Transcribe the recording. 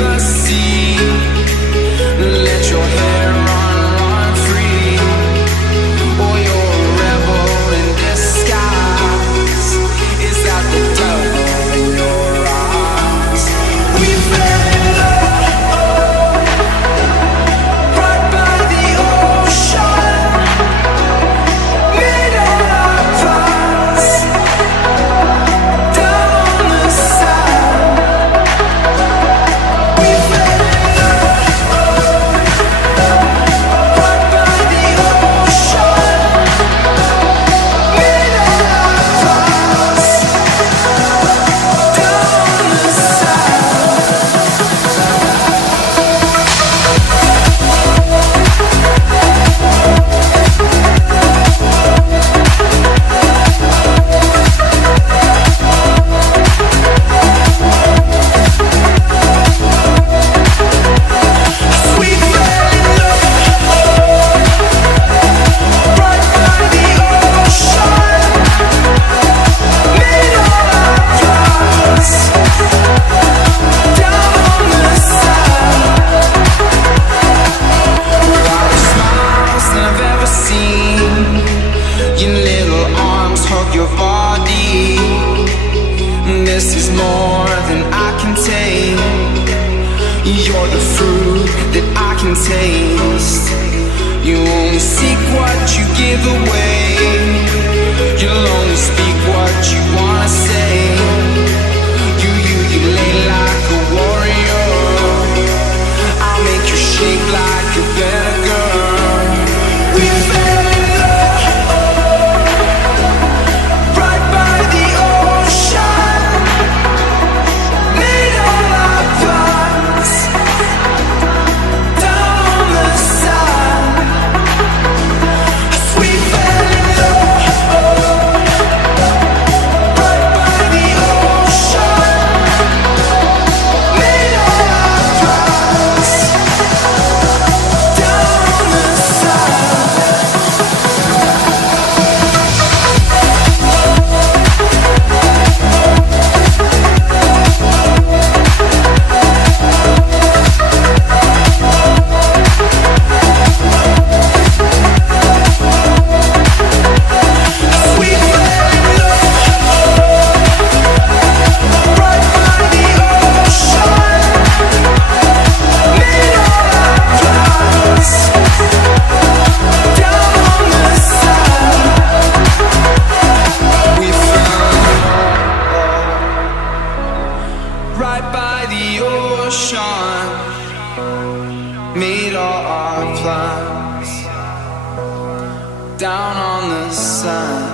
the sea. Let your hair run free. Or you're a rebel in disguise. Is that the devil in your eyes? We fell in love right by the ocean. Made all our plans down on the sand. We fell in love right by the ocean. Made all our plans down on the sand. We fell in love right by the ocean. Made all our plans down on the sand. Brightest smiles that I've ever seen. Your little arms hug your body. This is more than I can take. You're the fruit that I can taste. You only seek what you give away. You'll only speak what you wanna say. You lay like a warrior. I'll make you shake like a better girl. We fell in love right by the ocean. Made all our plans down on the sand. We fell in love right by the ocean. Made all our plans down on the sand. We fell in love right by the ocean. Made all our plans down on the sand. We fell in love right by the ocean. Made all our plans down on the sand.